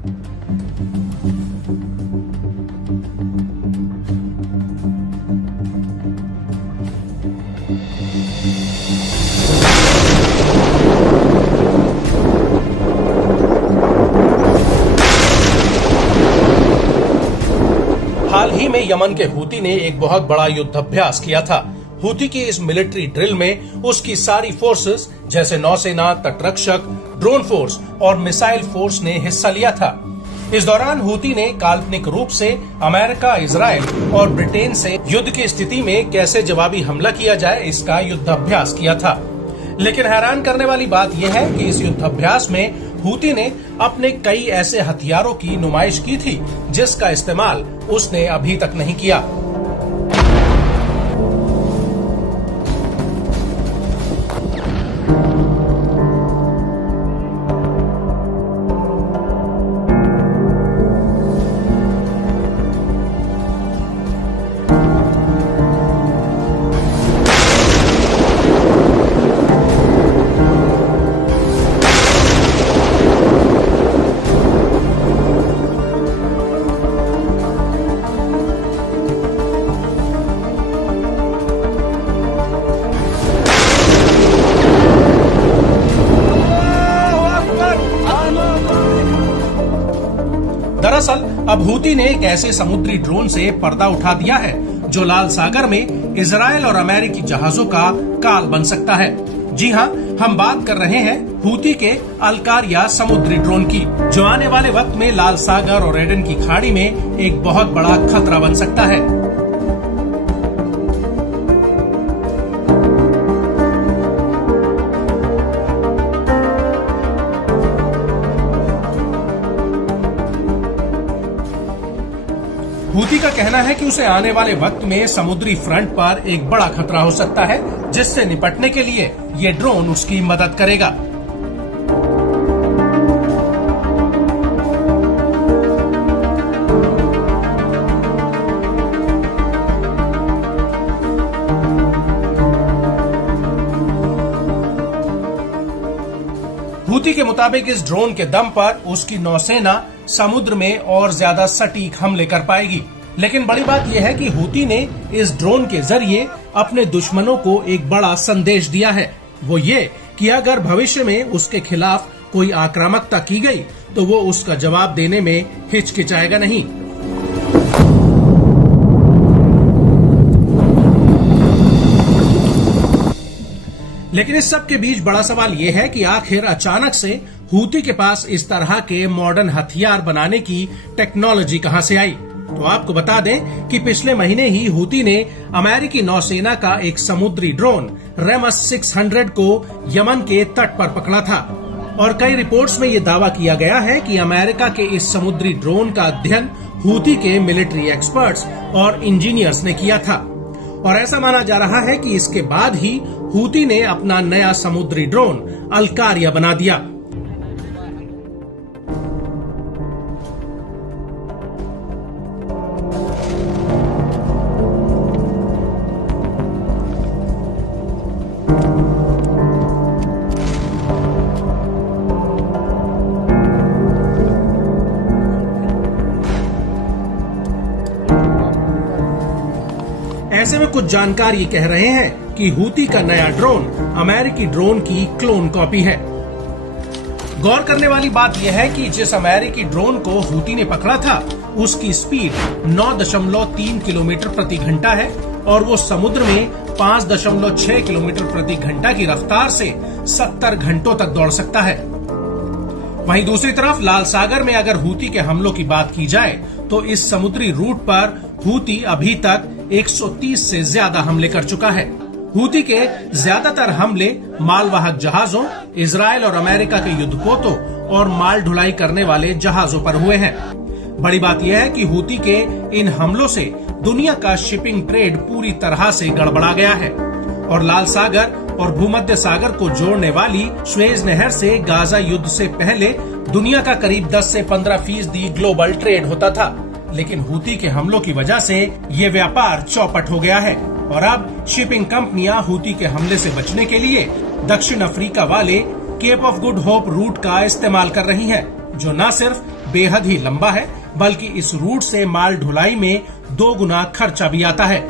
हाल ही में यमन के हूती ने एक बहुत बड़ा युद्धाभ्यास किया था। हूती की इस मिलिट्री ड्रिल में उसकी सारी फोर्सेस जैसे नौसेना, तटरक्षक, ड्रोन फोर्स और मिसाइल फोर्स ने हिस्सा लिया था। इस दौरान हूती ने काल्पनिक रूप से अमेरिका, इजराइल और ब्रिटेन से युद्ध की स्थिति में कैसे जवाबी हमला किया जाए इसका युद्धाभ्यास किया था। लेकिन हैरान करने वाली बात यह है कि इस युद्धाभ्यास में हूती ने अपने कई ऐसे हथियारों की नुमाइश की थी जिसका इस्तेमाल उसने अभी तक नहीं किया। दरअसल अब हूती ने एक ऐसे समुद्री ड्रोन से पर्दा उठा दिया है जो लाल सागर में इजराइल और अमेरिकी जहाजों का काल बन सकता है। जी हाँ, हम बात कर रहे हैं हूती के अलकारिया समुद्री ड्रोन की, जो आने वाले वक्त में लाल सागर और एडन की खाड़ी में एक बहुत बड़ा खतरा बन सकता है। हूती का कहना है कि उसे आने वाले वक्त में समुद्री फ्रंट पर एक बड़ा खतरा हो सकता है, जिससे निपटने के लिए ये ड्रोन उसकी मदद करेगा। हूती के मुताबिक इस ड्रोन के दम पर उसकी नौसेना समुद्र में और ज्यादा सटीक हमले कर पाएगी। लेकिन बड़ी बात यह है कि हूती ने इस ड्रोन के जरिए अपने दुश्मनों को एक बड़ा संदेश दिया है। वो ये कि अगर भविष्य में उसके खिलाफ कोई आक्रामकता की गई तो वो उसका जवाब देने में हिचकिचाएगा नहीं। लेकिन इस सब के बीच बड़ा सवाल ये है कि आखिर अचानक से हूती के पास इस तरह के मॉडर्न हथियार बनाने की टेक्नोलॉजी कहां से आई। तो आपको बता दें कि पिछले महीने ही हूती ने अमेरिकी नौसेना का एक समुद्री ड्रोन रेमस 600 को यमन के तट पर पकड़ा था और कई रिपोर्ट्स में ये दावा किया गया है कि अमेरिका के इस समुद्री ड्रोन का अध्ययन हूती के मिलिट्री एक्सपर्ट्स और इंजीनियर्स ने किया था। और ऐसा माना जा रहा है कि इसके बाद ही हूती ने अपना नया समुद्री ड्रोन अलकारिया बना दिया। ऐसे में कुछ जानकार ये कह रहे हैं कि हूती का नया ड्रोन अमेरिकी ड्रोन की क्लोन कॉपी है। गौर करने वाली बात यह है कि जिस अमेरिकी ड्रोन को हूती ने पकड़ा था उसकी स्पीड 9.3 किलोमीटर प्रति घंटा है और वो समुद्र में 5.6 किलोमीटर प्रति घंटा की रफ्तार से 70 घंटों तक दौड़ सकता है। वहीं दूसरी तरफ लाल सागर में अगर हूती के हमलों की बात की जाए तो इस समुद्री रूट पर हूती अभी तक 130 से ज्यादा हमले कर चुका है। हूती के ज्यादातर हमले मालवाहक जहाजों, इजराइल और अमेरिका के युद्धपोतों और माल ढुलाई करने वाले जहाजों पर हुए हैं। बड़ी बात यह है कि हूती के इन हमलों से दुनिया का शिपिंग ट्रेड पूरी तरह से गड़बड़ा गया है और लाल सागर और भूमध्य सागर को जोड़ने वाली स्वेज नहर से गाजा युद्ध से पहले दुनिया का करीब 10 से 15% ग्लोबल ट्रेड होता था। लेकिन हूती के हमलों की वजह से ये व्यापार चौपट हो गया है और अब शिपिंग कंपनियां हूती के हमले से बचने के लिए दक्षिण अफ्रीका वाले Cape of Good Hope route का इस्तेमाल कर रही हैं, जो न सिर्फ बेहद ही लंबा है बल्कि इस रूट से माल ढुलाई में 2 गुना खर्चा भी आता है।